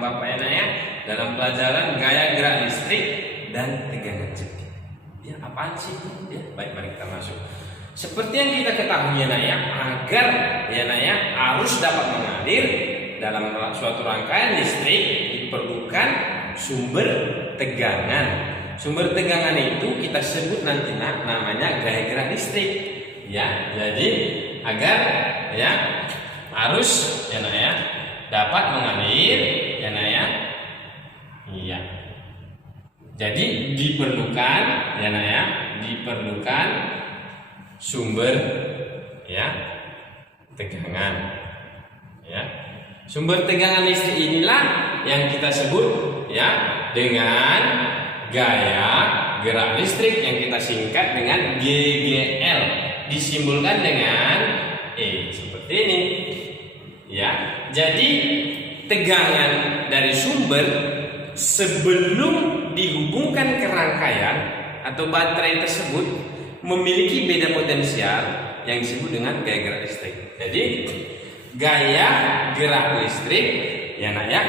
sama Bapak ya nak ya dalam pelajaran gaya gerak listrik dan tegangan jepit. Ya, apaan sih itu? Ya, baik, mari kita masuk. Seperti yang kita ketahui ya nak ya, agar ya nak ya arus dapat mengalir dalam suatu rangkaian listrik diperlukan sumber tegangan. Sumber tegangan itu kita sebut nanti namanya gaya gerak listrik. Ya, jadi agar ya arus ya nak ya dapat mengalir ya nak ya. Iya. Jadi diperlukan ya nak ya, diperlukan sumber ya tegangan. Ya. Sumber tegangan listrik inilah yang kita sebut ya dengan gaya gerak listrik yang kita singkat dengan GGL, disimbolkan dengan E seperti ini. Ya. Jadi tegangan dari sumber sebelum dihubungkan ke rangkaian atau baterai tersebut memiliki beda potensial yang disebut dengan gaya gerak listrik. Jadi gaya gerak listrik ya nak ya,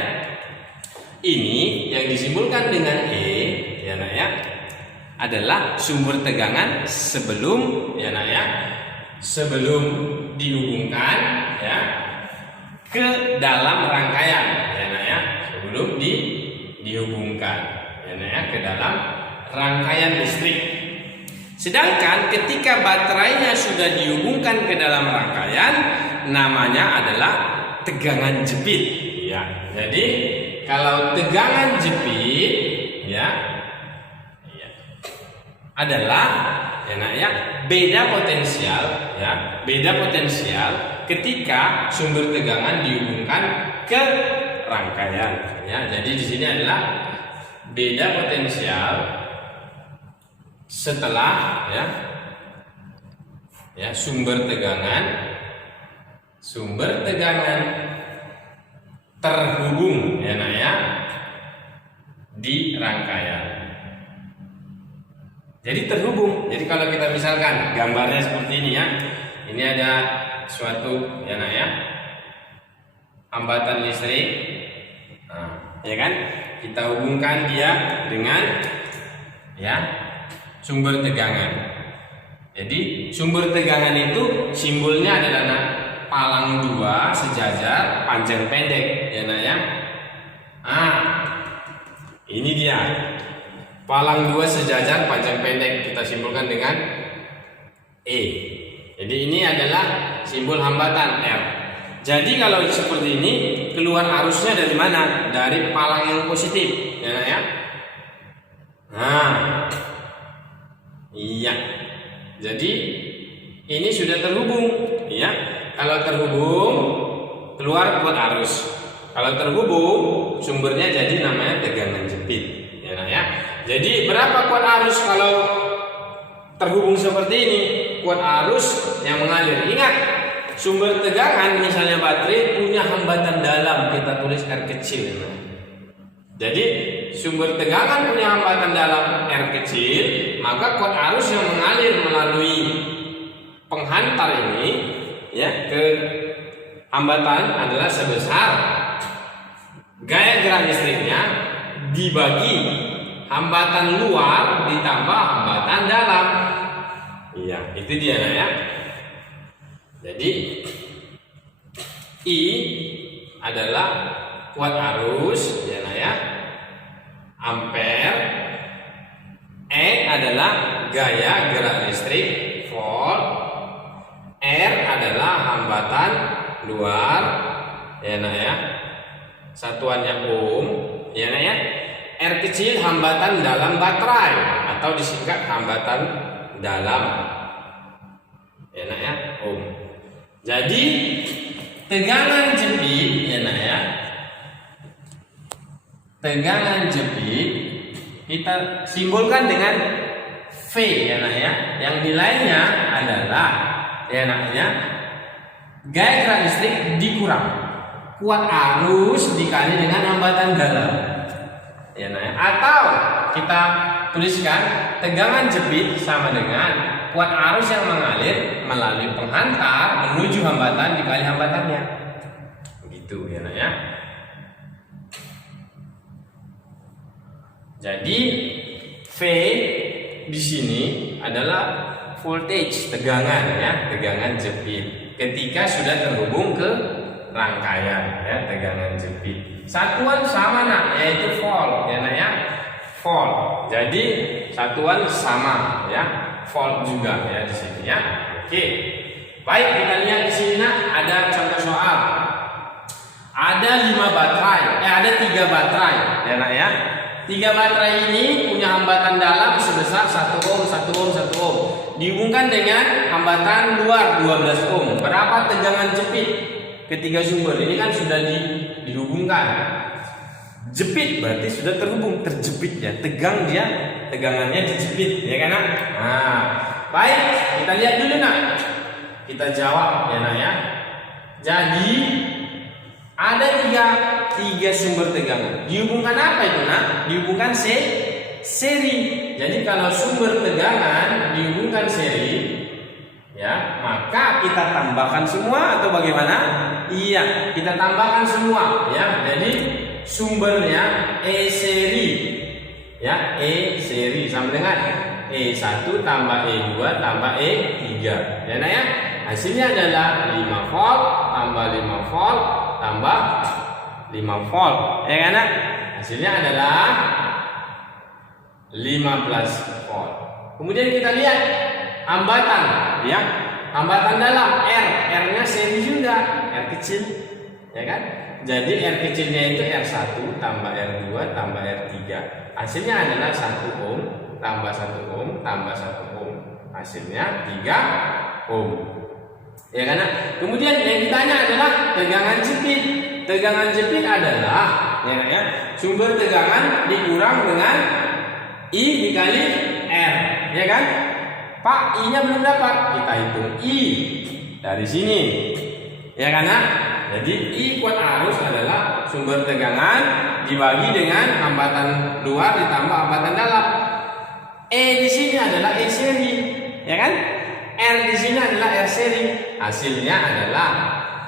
ini yang disimbolkan dengan E ya nak ya adalah sumber tegangan sebelum ya nak ya, sebelum dihubungkan ya ke dalam rangkaian ya nak ya, sebelum dihubungkan ya nak ya ke dalam rangkaian listrik. Sedangkan ketika baterainya sudah dihubungkan ke dalam rangkaian, namanya adalah tegangan jepit ya. Jadi kalau tegangan jepit ya, adalah ya nak ya beda potensial ya, beda potensial ketika sumber tegangan dihubungkan ke rangkaian ya. Jadi di sini adalah beda potensial setelah ya sumber tegangan terhubung ya nak ya di rangkaian. Jadi terhubung. Jadi kalau kita misalkan gambarnya seperti ini ya, ini ada suatu ya nak ya hambatan listrik, ya kan? Kita hubungkan dia dengan ya sumber tegangan. Jadi sumber tegangan itu simbolnya adalah palang dua sejajar panjang pendek ya nak ya. Ini dia palang dua sejajar panjang pendek, kita simbolkan dengan E. Jadi ini adalah simbol hambatan R. Jadi kalau seperti ini keluar arusnya dari mana? Dari palang yang positif ya nak ya. Iya. Jadi ini sudah terhubung ya. Kalau terhubung keluar kuat arus. Kalau terhubung sumbernya jadi namanya tegangan jepit ya nak ya. Jadi berapa kuat arus kalau terhubung seperti ini? Kuat arus yang mengalir. Ingat, sumber tegangan misalnya baterai punya hambatan dalam, kita tulis R kecil. Jadi sumber tegangan punya hambatan dalam R kecil, maka kuat arus yang mengalir melalui penghantar ini ya ke hambatan adalah sebesar gaya gerak listriknya dibagi hambatan luar ditambah hambatan dalam. Iya, itu dia ya. Jadi I adalah kuat arus ya ya, ampere. E adalah gaya gerak listrik, volt. R adalah hambatan luar ya ya. Satuannya ohm ya ya. R kecil hambatan dalam baterai atau disingkat hambatan dalam ya nak ya ohm. Jadi tegangan jepit ya nak ya, tegangan jepit kita simbolkan dengan V ya nak ya, yang nilainya adalah ya nak ya gaya gerak listrik dikurang kuat arus dikali dengan hambatan dalam ya nah ya. Atau kita tuliskan tegangan jepit sama dengan kuat arus yang mengalir melalui penghantar menuju hambatan dikali hambatannya, begitu ya nah ya. Jadi V di sini adalah voltage, tegangan ya, tegangan jepit. Ketika sudah terhubung ke rangkaian ya, tegangan jepit. Satuan sama nak, yaitu volt ya nak ya, volt. Jadi satuan sama ya, volt juga ya di sini ya. Oke. Baik, kita lihat di sini nak, ada contoh soal. Ada 5 baterai, ada 3 baterai ya nak ya. 3 baterai ini punya hambatan dalam sebesar 1 ohm, 1 ohm, 1 ohm. Dihubungkan dengan hambatan luar 12 ohm. Berapa tegangan jepit ketiga sumber? Ini kan sudah dihubungkan. Jepit berarti sudah terhubung, terjepit ya. Tegang dia, tegangannya dijepit, ya kan nak? Nah, baik, kita lihat dulu nak. Kita jawab ya nak ya. Jadi ada tiga sumber tegangan. Dihubungkan apa itu nak? Dihubungkan seri. Jadi kalau sumber tegangan dihubungkan seri, ya, maka kita tambahkan semua atau bagaimana? Iya, kita tambahkan semua, ya. Jadi sumbernya E seri, ya, E seri sama dengan E1 tambah E2 tambah E3, ya nak ya. Hasilnya adalah 5 volt tambah 5 volt tambah 5 volt, ya kan? Hasilnya adalah 15 volt. Kemudian kita lihat hambatan, ya. Hambatan dalam R-nya seri juga, R kecil, ya kan? Jadi R kecilnya itu R1 tambah R2 tambah R3. Hasilnya adalah 1 ohm tambah 1 ohm tambah 1 ohm. Hasilnya 3 ohm. Ya kan? Kemudian yang ditanya adalah tegangan jepit. Tegangan jepit adalah ya, sumber tegangan dikurang dengan I dikali R, ya kan? Pak, I-nya belum dapat. Kita hitung I dari sini. Ya kan? Jadi I kuat arus adalah sumber tegangan dibagi dengan hambatan luar ditambah hambatan dalam. E di sini adalah E seri, ya kan? R di sini adalah R seri. Hasilnya adalah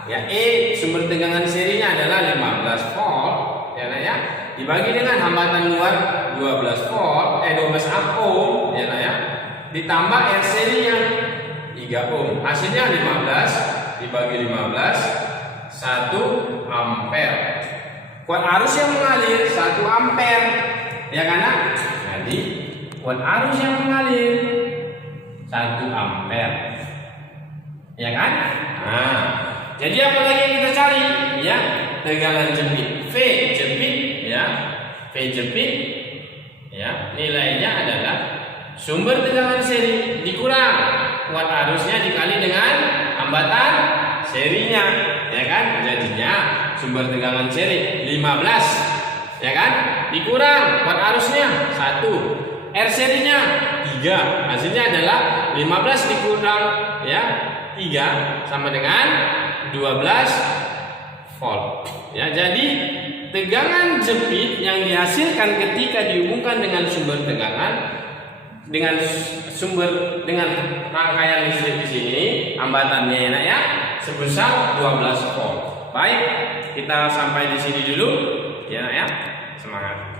ya E sumber tegangan serinya adalah 15 volt, ya nah ya. Dibagi dengan hambatan luar 12 volt, 12 ohm, ya nah ya. Ditambah R serinya 3 ohm. Hasilnya 15 dibagi 15 1 ampere. Kuat arus yang mengalir 1 ampere, ya kan? Jadi kuat arus yang mengalir 1 ampere, ya kan? Nah, jadi apa lagi yang kita cari? Ya, tegangan jepit V jepit, ya, V jepit, ya, nilainya adalah sumber tegangan seri dikurang kuat arusnya dikali dengan hambatan serinya, ya kan? Jadinya sumber tegangan seri 15, ya kan? Dikurang kuat arusnya 1, R serinya 3. Hasilnya adalah 15 dikurang ya 3 sama dengan 12 volt. Ya, jadi tegangan jepit yang dihasilkan ketika dihubungkan dengan sumber tegangan dengan rangkaian listrik di sini, hambatannya enak ya, sebesar 12 volt. Baik, kita sampai di sini dulu ya, ya. Semangat.